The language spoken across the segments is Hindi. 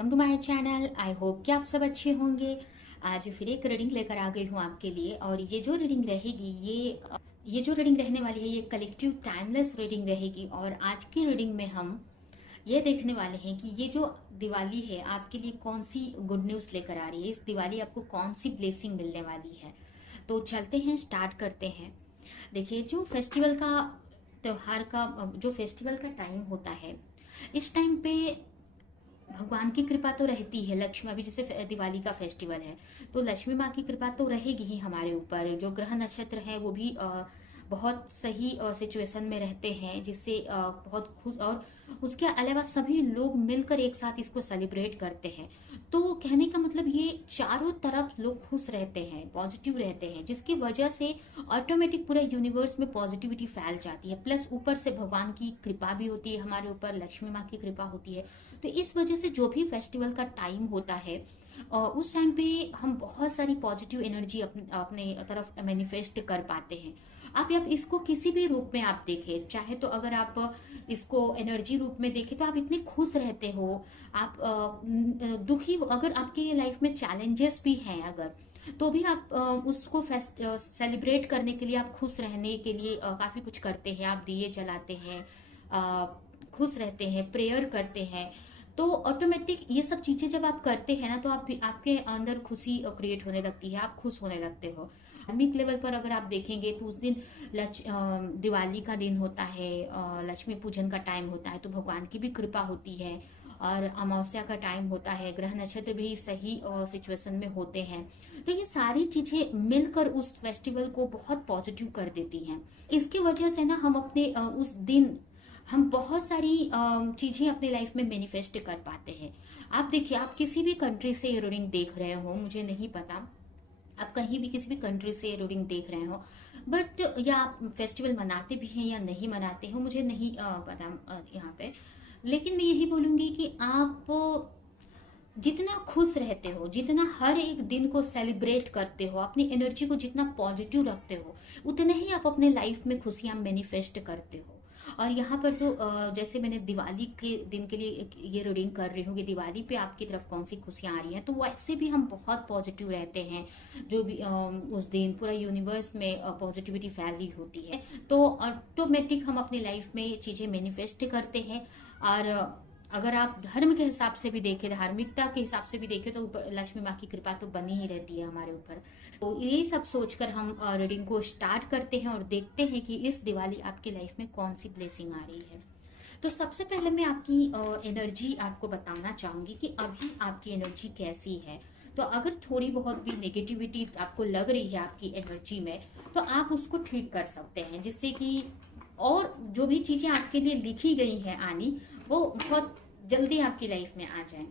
Welcome to my channel. I hope कि आप सब अच्छे होंगे। आज फिर एक रीडिंग लेकर आ गई हूँ आपके लिए और ये जो रीडिंग रहेगी ये जो रीडिंग रहने वाली है ये कलेक्टिव टाइमलेस रीडिंग रहेगी। और आज की रीडिंग में हम ये देखने वाले हैं कि ये जो दिवाली है आपके लिए कौन सी गुड न्यूज लेकर आ रही है। इस दिवाली आपको कौन सी ब्लेसिंग मिलने वाली है। तो चलते हैं, स्टार्ट करते हैं। देखिए, जो फेस्टिवल का त्योहार का जो फेस्टिवल का टाइम होता है, इस टाइम पे भगवान की कृपा तो रहती है। लक्ष्मी, अभी जैसे दिवाली का फेस्टिवल है तो लक्ष्मी माँ की कृपा तो रहेगी ही हमारे ऊपर। जो ग्रह नक्षत्र है वो भी बहुत सही सिचुएशन में रहते हैं, जिससे बहुत खुश, और उसके अलावा सभी लोग मिलकर एक साथ इसको सेलिब्रेट करते हैं। तो कहने का मतलब ये चारों तरफ लोग खुश रहते हैं, पॉजिटिव रहते हैं, जिसकी वजह से ऑटोमेटिक पूरा यूनिवर्स में पॉजिटिविटी फैल जाती है। प्लस ऊपर से भगवान की कृपा भी होती है हमारे ऊपर, लक्ष्मी माँ की कृपा होती है। तो इस वजह से जो भी फेस्टिवल का टाइम होता है उस टाइम पे हम बहुत सारी पॉजिटिव एनर्जी अपने तरफ मैनिफेस्ट कर पाते हैं। आप इसको किसी भी रूप में आप देखें, चाहे तो अगर आप इसको एनर्जी रूप में देखें तो आप इतने खुश रहते हो। आप दुखी, अगर आपकी लाइफ में चैलेंजेस भी हैं अगर, तो भी आप उसको सेलिब्रेट करने के लिए, आप खुश रहने के लिए काफी कुछ करते हैं। आप दिए जलाते हैं, खुश रहते हैं, प्रेयर करते हैं। तो ऑटोमेटिक ये सब चीजें जब आप करते हैं ना, तो आपके अंदर खुशी क्रिएट होने लगती है, आप खुश होने लगते हो। धार्मिक लेवल पर अगर आप देखेंगे तो उस दिन दिवाली का दिन होता है, लक्ष्मी पूजन का टाइम होता है, तो भगवान की भी कृपा होती है। और अमावस्या का टाइम होता है, ग्रह नक्षत्र भी सही सिचुएशन में होते हैं। तो ये सारी चीजें मिलकर उस फेस्टिवल को बहुत पॉजिटिव कर देती हैं। इसकी वजह से ना हम अपने उस दिन हम बहुत सारी चीजें अपने लाइफ में मैनिफेस्ट कर पाते हैं। आप देखिए, आप किसी भी कंट्री से ये रीडिंग देख रहे हो, मुझे नहीं पता आप कहीं भी किसी भी कंट्री से ये रीडिंग देख रहे हो, बट या आप फेस्टिवल मनाते भी हैं या नहीं मनाते हो, मुझे नहीं पता यहाँ पे। लेकिन मैं यही बोलूंगी कि आप जितना खुश रहते हो, जितना हर एक दिन को सेलिब्रेट करते हो, अपनी एनर्जी को जितना पॉजिटिव रखते हो, उतने ही आप अपने लाइफ में खुशियां मैनिफेस्ट करते हो। और यहाँ पर तो जैसे मैंने दिवाली के दिन के लिए ये रीडिंग कर रही हूँ कि दिवाली पे आपकी तरफ कौन सी खुशियां आ रही हैं, तो वैसे भी हम बहुत पॉजिटिव रहते हैं। जो भी उस दिन पूरा यूनिवर्स में पॉजिटिविटी फैली होती है, तो ऑटोमेटिक हम अपनी लाइफ में ये चीजें मैनिफेस्ट करते हैं। और अगर आप धर्म के हिसाब से भी देखें, धार्मिकता के हिसाब से भी देखें, तो लक्ष्मी माँ की कृपा तो बनी ही रहती है हमारे ऊपर। तो ये सब सोचकर हम रीडिंग को स्टार्ट करते हैं और देखते हैं कि इस दिवाली आपकी लाइफ में कौन सी ब्लेसिंग आ रही है। तो सबसे पहले मैं आपकी एनर्जी आपको बताना चाहूंगी कि अभी आपकी एनर्जी कैसी है। तो अगर थोड़ी बहुत भी नेगेटिविटी आपको लग रही है आपकी एनर्जी में, तो आप उसको ठीक कर सकते हैं, जिससे कि और जो भी चीजें आपके लिए लिखी गई हैं आनी, वो बहुत जल्दी आपकी लाइफ में आ जाए।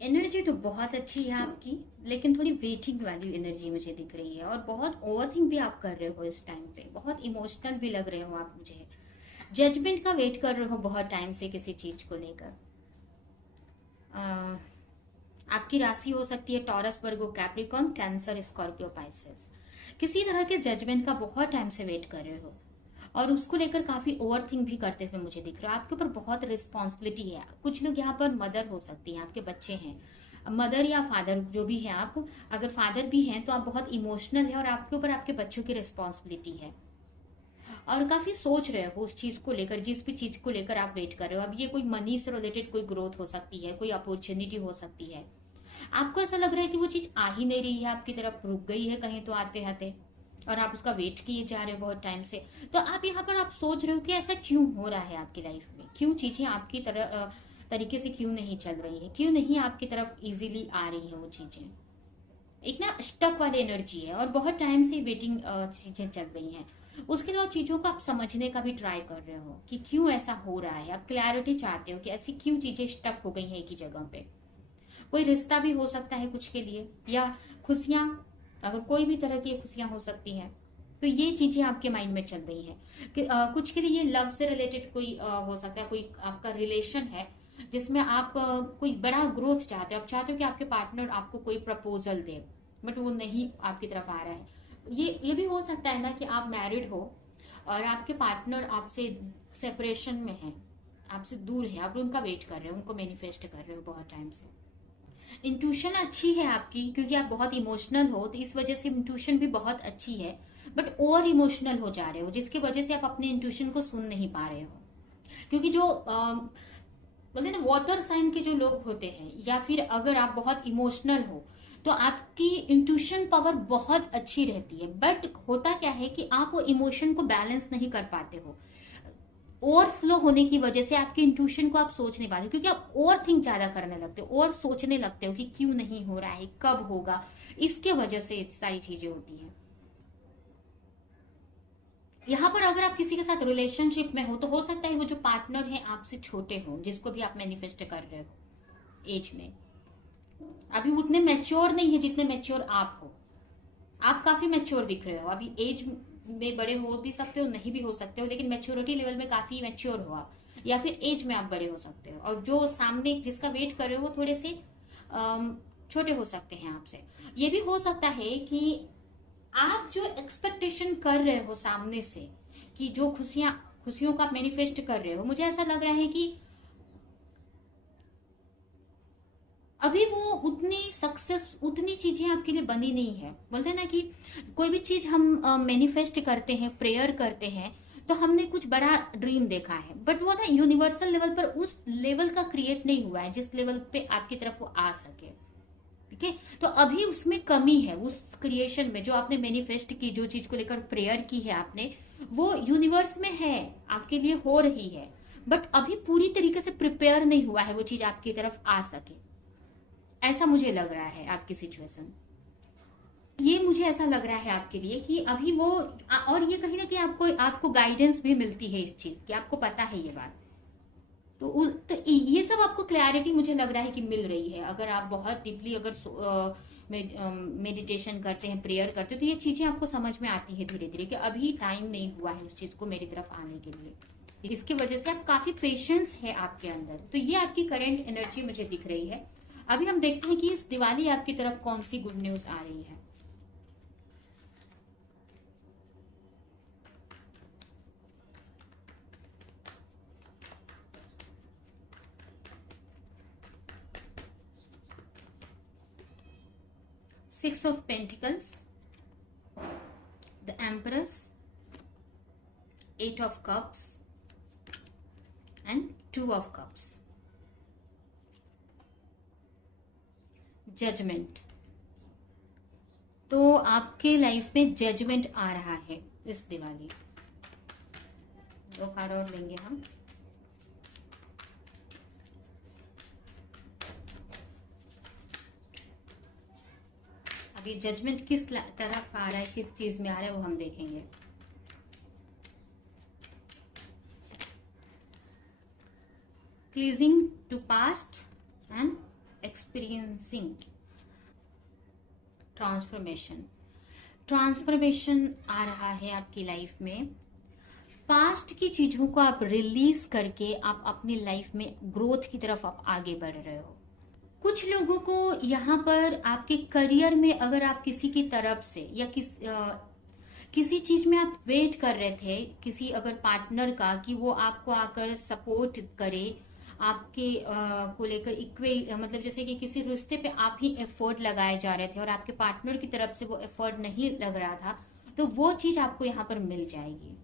एनर्जी तो बहुत अच्छी है आपकी, लेकिन थोड़ी वेटिंग वाली एनर्जी मुझे दिख रही है। और बहुत ओवरथिंक भी आप कर रहे हो इस टाइम पे, बहुत इमोशनल भी लग रहे हो आप मुझे। जजमेंट का वेट कर रहे हो बहुत टाइम से किसी चीज को लेकर। आपकी राशि हो सकती है टॉरस, वर्गो, कैप्रिकॉर्न, कैंसर, स्कॉर्पियो, पाइसेस। किसी तरह के जजमेंट का बहुत टाइम से वेट कर रहे हो और उसको लेकर काफी ओवर थिंक भी करते हुए मुझे दिख रहा है। आपके ऊपर बहुत रिस्पॉन्सिबिलिटी है। कुछ लोग यहाँ पर मदर हो सकती हैं, आपके बच्चे हैं, मदर या फादर जो भी है आप, अगर फादर भी हैं तो आप बहुत इमोशनल है और आपके ऊपर आपके बच्चों की रिस्पॉन्सिबिलिटी है। और काफी सोच रहे हो उस चीज को लेकर, जिस भी चीज को लेकर आप वेट कर रहे हो। अब ये कोई मनी से रिलेटेड कोई ग्रोथ हो सकती है, कोई अपॉर्चुनिटी हो सकती है। आपको ऐसा लग रहा है कि वो चीज आ ही नहीं रही है, आपकी तरफ रुक गई है कहीं तो आते आते, और आप उसका वेट किए जा रहे हो बहुत टाइम से। तो आप यहाँ पर आप सोच रहे हो कि ऐसा क्यों हो रहा है आपकी लाइफ में, क्यों चीजें आपकी तरह तरीके से क्यों नहीं चल रही है, क्यों नहीं आपकी तरफ इजीली आ रही है वो चीजें। एक ना स्टक वाली एनर्जी है और बहुत टाइम से वेटिंग चीजें चल रही हैं। उसके अलावा चीजों को आप समझने का भी ट्राई कर रहे हो कि क्यों ऐसा हो रहा है। आप क्लैरिटी चाहते हो कि ऐसी क्यों चीजें स्टक हो गई हैं एक ही जगह पे। कोई रिश्ता भी हो सकता है कुछ के लिए, या खुशियां, अगर कोई भी तरह की खुशियां हो सकती हैं। तो ये चीजें आपके माइंड में चल रही हैं कि कुछ के लिए लव से रिलेटेड कोई हो सकता है, कोई आपका रिलेशन है जिसमें आप कोई बड़ा ग्रोथ चाहते हो। आप चाहते हो कि आपके पार्टनर आपको कोई प्रपोजल दे, बट वो नहीं आपकी तरफ आ रहा है। ये भी हो सकता है ना कि आप मैरिड हो और आपके पार्टनर आपसे सेपरेशन में है, आपसे दूर है, आप उनका वेट कर रहे हो, उनको मैनिफेस्ट कर रहे हो बहुत टाइम से। इंट्यूशन अच्छी है आपकी क्योंकि आप बहुत इमोशनल हो, तो इस वजह से इंट्यूशन भी बहुत अच्छी है, बट ओवर इमोशनल हो जा रहे हो जिसकी वजह से आप अपने इंट्यूशन को सुन नहीं पा रहे हो। क्योंकि जो बोलते हैं ना वाटर साइन के जो लोग होते हैं, या फिर अगर आप बहुत इमोशनल हो तो आपकी इंट्यूशन पावर बहुत अच्छी रहती है, बट होता क्या है कि आप वो इमोशन को बैलेंस नहीं कर पाते हो। ओवरफ्लो होने की वजह से आपके इंट्यूशन को आप सोच नहीं पाते, क्योंकि आप ओवर थिंक ज्यादा करने लगते हो और सोचने लगते हो कि क्यों नहीं हो रहा है, कब होगा, इसके वजह से सारी चीजें होती हैं। यहाँ पर अगर आप किसी के साथ रिलेशनशिप में हो सकता है वो जो पार्टनर है आपसे छोटे हो, जिसको भी आप मैनिफेस्ट कर रहे हो एज में, अभी उतने मैच्योर नहीं है जितने मैच्योर आप हो। आप काफी मैच्योर दिख रहे हो, अभी एज में बड़े हो भी सकते हो, नहीं भी हो सकते हो, लेकिन मैच्योरिटी लेवल में काफी मैच्योर हो आप, या फिर एज में आप बड़े हो सकते हो, और जो सामने जिसका वेट कर रहे हो वो थोड़े से छोटे हो सकते हैं आपसे। ये भी हो सकता है कि आप जो एक्सपेक्टेशन कर रहे हो सामने से, कि जो खुशियों का मैनिफेस्ट कर रहे हो, मुझे ऐसा लग रहा है कि अभी वो उतनी सक्सेस, उतनी चीजें आपके लिए बनी नहीं है। बोलते हैं ना कि कोई भी चीज हम मैनिफेस्ट करते हैं, प्रेयर करते हैं, तो हमने कुछ बड़ा ड्रीम देखा है, बट वो ना यूनिवर्सल लेवल पर उस लेवल का क्रिएट नहीं हुआ है जिस लेवल पे आपकी तरफ वो आ सके। ठीक है, तो अभी उसमें कमी है, उस क्रिएशन में जो आपने मैनिफेस्ट की, जो चीज को लेकर प्रेयर की है आपने, वो यूनिवर्स में है, आपके लिए हो रही है, बट अभी पूरी तरीके से प्रिपेयर नहीं हुआ है वो चीज आपकी तरफ आ सके। ऐसा मुझे लग रहा है आपकी सिचुएशन, ये मुझे ऐसा लग रहा है आपके लिए कि अभी वो, और ये कहीं ना कहीं आपको गाइडेंस भी मिलती है इस चीज की, आपको पता है ये बात, तो ये सब आपको क्लैरिटी मुझे लग रहा है कि मिल रही है। अगर आप बहुत डीपली अगर मेडिटेशन करते हैं, प्रेयर करते हैं, तो ये चीजें आपको समझ में आती है धीरे धीरे कि अभी टाइम नहीं हुआ है उस चीज को मेरी तरफ आने के लिए। इसकी वजह से आप काफी पेशेंस है आपके अंदर, तो ये आपकी करंट एनर्जी मुझे दिख रही है। अभी हम देखते हैं कि इस दिवाली आपकी तरफ कौन सी गुड न्यूज आ रही है। Six of Pentacles, the Empress, Eight of Cups and Two of Cups. Judgement, तो आपके लाइफ में जजमेंट आ रहा है इस दिवाली। दो कार्ड और लेंगे हम। अभी जजमेंट किस तरफ आ रहा है, किस चीज में आ रहा है, वो हम देखेंगे। Clinging to past and experiencing transformation आ रहा है आपकी लाइफ में। पास्ट की चीजों को आप रिलीज करके आप अपनी लाइफ में ग्रोथ की तरफ आप आगे बढ़ रहे हो। कुछ लोगों को यहाँ पर आपके करियर में, अगर आप किसी की तरफ से या किसी चीज में आप वेट कर रहे थे, किसी अगर पार्टनर का, कि वो आपको आकर सपोर्ट करे आपके को लेकर, इक्वे मतलब जैसे कि किसी रिश्ते पे आप ही एफर्ट लगाए जा रहे थे और आपके पार्टनर की तरफ से वो एफर्ट नहीं लग रहा था, तो वो चीज आपको यहाँ पर मिल जाएगी।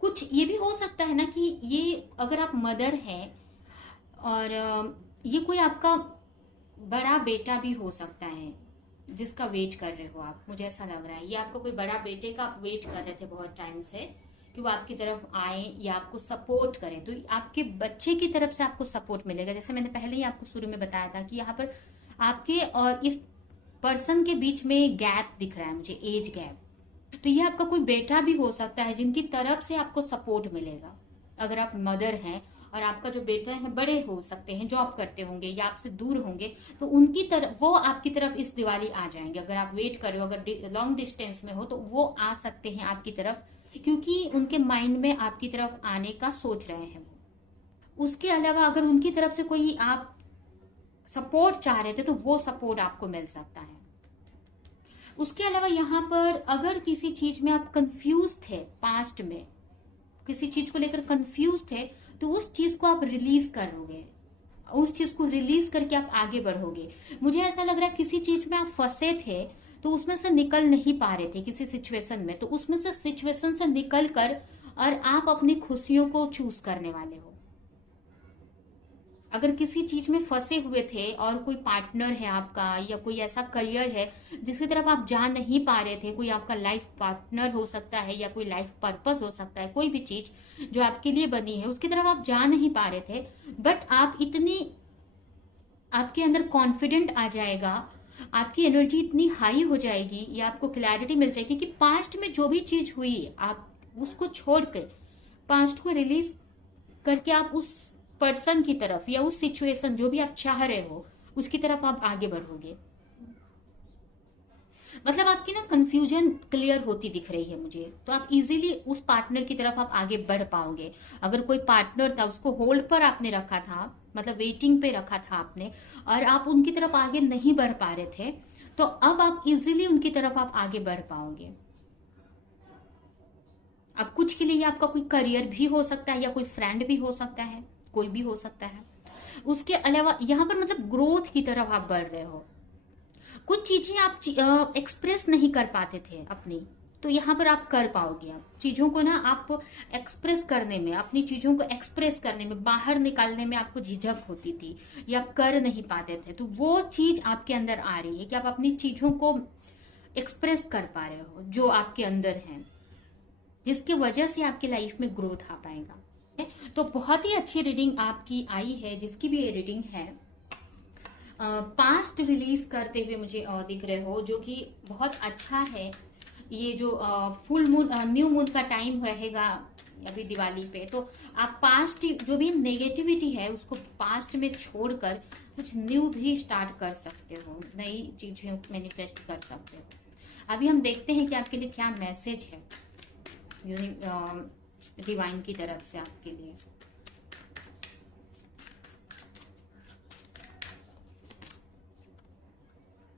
कुछ ये भी हो सकता है ना कि ये अगर आप मदर हैं और ये कोई आपका बड़ा बेटा भी हो सकता है जिसका वेट कर रहे हो आप, मुझे ऐसा लग रहा है ये आपका कोई बड़ा बेटे का आप वेट कर रहे थे बहुत टाइम से कि वो आपकी तरफ आए या आपको सपोर्ट करें, तो आपके बच्चे की तरफ से आपको सपोर्ट मिलेगा। जैसे मैंने पहले ही आपको शुरू में बताया था कि यहाँ पर आपके और इस पर्सन के बीच में गैप दिख रहा है मुझे, एज गैप, तो ये आपका कोई बेटा भी हो सकता है जिनकी तरफ से आपको सपोर्ट मिलेगा। अगर आप मदर हैं और आपका जो बेटा है, बड़े हो सकते हैं, जॉब करते होंगे या आपसे दूर होंगे, तो उनकी तरफ, वो आपकी तरफ इस दिवाली आ जाएंगे। अगर आप वेट कर रहे हो, अगर लॉन्ग डिस्टेंस में हो, तो वो आ सकते हैं आपकी तरफ, क्योंकि उनके माइंड में आपकी तरफ आने का सोच रहे हैं वो। उसके अलावा अगर उनकी तरफ से कोई आप सपोर्ट चाह रहे थे, तो वो सपोर्ट आपको मिल सकता है। उसके अलावा यहाँ पर अगर किसी चीज में आप कंफ्यूज थे, पास्ट में किसी चीज को लेकर कंफ्यूज थे, तो उस चीज को आप रिलीज करोगे, उस चीज को रिलीज करके आप आगे बढ़ोगे। मुझे ऐसा लग रहा है किसी चीज में आप फंसे थे तो उसमें से निकल नहीं पा रहे थे किसी सिचुएशन में, तो उसमें से सिचुएशन से निकल कर और आप अपनी खुशियों को चूज करने वाले हो। अगर किसी चीज में फंसे हुए थे और कोई पार्टनर है आपका या कोई ऐसा करियर है जिसकी तरफ आप जा नहीं पा रहे थे, कोई आपका लाइफ पार्टनर हो सकता है या कोई लाइफ पर्पस हो सकता है, कोई भी चीज जो आपके लिए बनी है उसकी तरफ आप जा नहीं पा रहे थे, बट आप इतनी, आपके अंदर कॉन्फिडेंट आ जाएगा, आपकी एनर्जी इतनी हाई हो जाएगी या आपको क्लैरिटी मिल जाएगी कि पास्ट में जो भी चीज हुई आप उसको छोड़ के, पास्ट को रिलीज करके आप उस पर्सन की तरफ या उस सिचुएशन जो भी आप चाह रहे हो उसकी तरफ आप आगे बढ़ोगे। मतलब आपकी ना कंफ्यूजन क्लियर होती दिख रही है मुझे, तो आप इजीली उस पार्टनर की तरफ आप आगे बढ़ पाओगे। अगर कोई पार्टनर था उसको होल्ड पर आपने रखा था, मतलब वेटिंग पे रखा था आपने, और आप उनकी तरफ आगे नहीं बढ़ पा रहे थे, तो अब आप इजीली उनकी तरफ आप आगे बढ़ पाओगे। अब कुछ के लिए आपका कोई करियर भी हो सकता है या कोई फ्रेंड भी हो सकता है, कोई भी हो सकता है। उसके अलावा यहाँ पर मतलब ग्रोथ की तरफ आप बढ़ रहे हो। कुछ चीजें आप एक्सप्रेस नहीं कर पाते थे अपनी, तो यहाँ पर आप कर पाओगे। आप चीजों को ना आप एक्सप्रेस करने में, अपनी चीजों को एक्सप्रेस करने में, बाहर निकालने में आपको झिझक होती थी या आप कर नहीं पाते थे, तो वो चीज आपके अंदर आ रही है कि आप अपनी चीजों को एक्सप्रेस कर पा रहे हो जो आपके अंदर है, जिसकी वजह से आपकी लाइफ में ग्रोथ आ पाएगा। तो बहुत ही अच्छी रीडिंग आपकी आई है, जिसकी भी ये रीडिंग है पास्ट रिलीज करते हुए मुझे दिख रहे हो, जो कि बहुत अच्छा है। ये जो फुल मून, न्यू मून का टाइम रहेगा अभी दिवाली पे, तो आप पास्ट जो भी नेगेटिविटी है उसको पास्ट में छोड़कर कुछ न्यू भी स्टार्ट कर सकते हो, नई चीजें मैनिफेस्ट कर सकते हो। अभी हम देखते हैं कि आपके लिए क्या मैसेज है डिवाइन की तरफ से आपके लिए।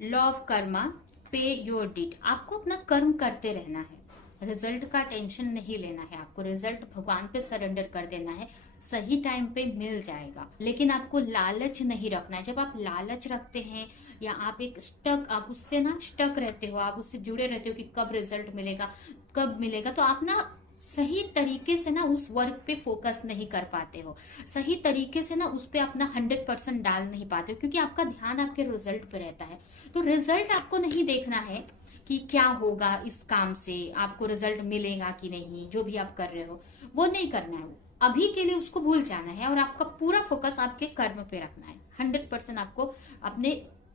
लॉ ऑफ कर्मा, पे योर डीड। आपको अपना कर्म करते रहना है, रिजल्ट का टेंशन नहीं लेना है, आपको रिजल्ट भगवान पे सरेंडर कर देना है, सही टाइम पे मिल जाएगा। लेकिन आपको लालच नहीं रखना है। जब आप लालच रखते हैं या आप एक स्टक, आप उससे ना स्टक रहते हो, आप उससे जुड़े रहते हो कि कब रिजल्ट मिलेगा कब मिलेगा, तो आप ना सही तरीके से ना उस वर्क पे फोकस नहीं कर पाते हो, सही तरीके से ना उस पे अपना 100% डाल नहीं पाते हो, क्योंकि आपका ध्यान आपके रिजल्ट पे रहता है। तो रिजल्ट आपको नहीं देखना है कि क्या होगा इस काम से, आपको रिजल्ट मिलेगा कि नहीं, जो भी आप कर रहे हो वो नहीं करना है। अभी के लिए उसको भूल जाना है और आपका पूरा फोकस आपके कर्म पे रखना है। 100% आपको अपने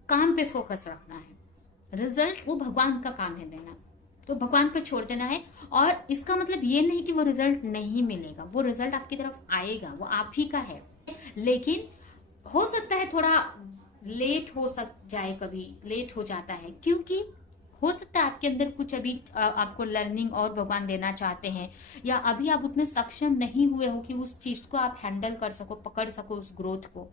काम पे फोकस रखना है। रिजल्ट वो भगवान का काम है देना, तो भगवान पे छोड़ देना है। और इसका मतलब ये नहीं कि वो रिजल्ट नहीं मिलेगा, वो रिजल्ट आपकी तरफ आएगा, वो आप ही का है। लेकिन हो सकता है थोड़ा लेट हो जाए, कभी लेट हो जाता है, क्योंकि हो सकता है आपके अंदर कुछ अभी आपको लर्निंग और भगवान देना चाहते हैं, या अभी आप उतने सक्षम नहीं हुए हो कि उस चीज को आप हैंडल कर सको, पकड़ सको उस ग्रोथ को।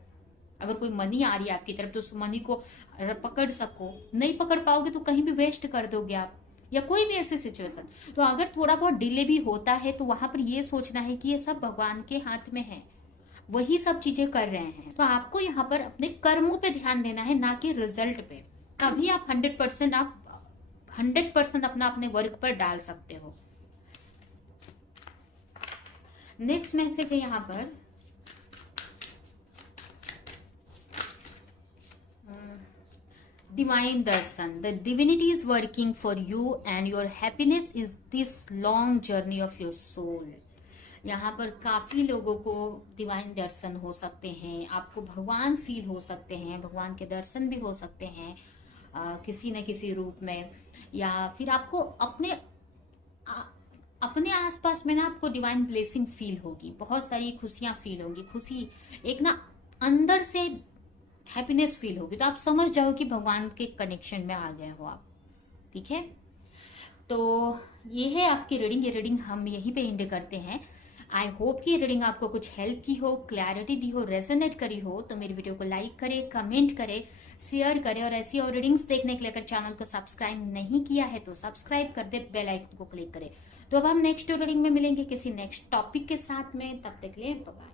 अगर कोई मनी आ रही है आपकी तरफ तो उस मनी को पकड़ सको, नहीं पकड़ पाओगे तो कहीं भी वेस्ट कर दोगे आप, या कोई भी ऐसी सिचुएशन। तो अगर थोड़ा बहुत डिले भी होता है तो वहां पर ये सोचना है कि ये सब भगवान के हाथ में है, वही सब चीजें कर रहे हैं। तो आपको यहाँ पर अपने कर्मों पे ध्यान देना है, ना कि रिजल्ट पे। तभी आप 100% अपना अपने वर्क पर डाल सकते हो। नेक्स्ट मैसेज है यहाँ पर divine darshan, the divinity is working for you and your happiness is this long journey of your soul। यहाँ पर काफी लोगों को डिवाइन दर्शन हो सकते हैं, आपको भगवान फील हो सकते हैं, भगवान के दर्शन भी हो सकते हैं किसी न किसी रूप में, या फिर आपको अपने आसपास में ना आपको डिवाइन ब्लेसिंग फील होगी, बहुत सारी खुशियां फील होंगी, खुशी एक ना अंदर से हैप्पीनेस फील होगी। तो आप समझ जाओ कि भगवान के कनेक्शन में आ गए हो आप, ठीक है। तो ये है आपकी रीडिंग, ये रीडिंग हम यहीं पे एंड करते हैं। आई होप कि ये रीडिंग आपको कुछ हेल्प की हो, क्लैरिटी दी हो, रेजोनेट करी हो। तो मेरी वीडियो को लाइक करे, कमेंट करे, शेयर करें, और ऐसी और रीडिंग्स देखने के लिए अगर चैनल को सब्सक्राइब नहीं किया है तो सब्सक्राइब कर दे, बेल आइकन को क्लिक करें। तो अब हम नेक्स्ट रीडिंग में मिलेंगे किसी नेक्स्ट टॉपिक के साथ में, तब तक के लिए बाय।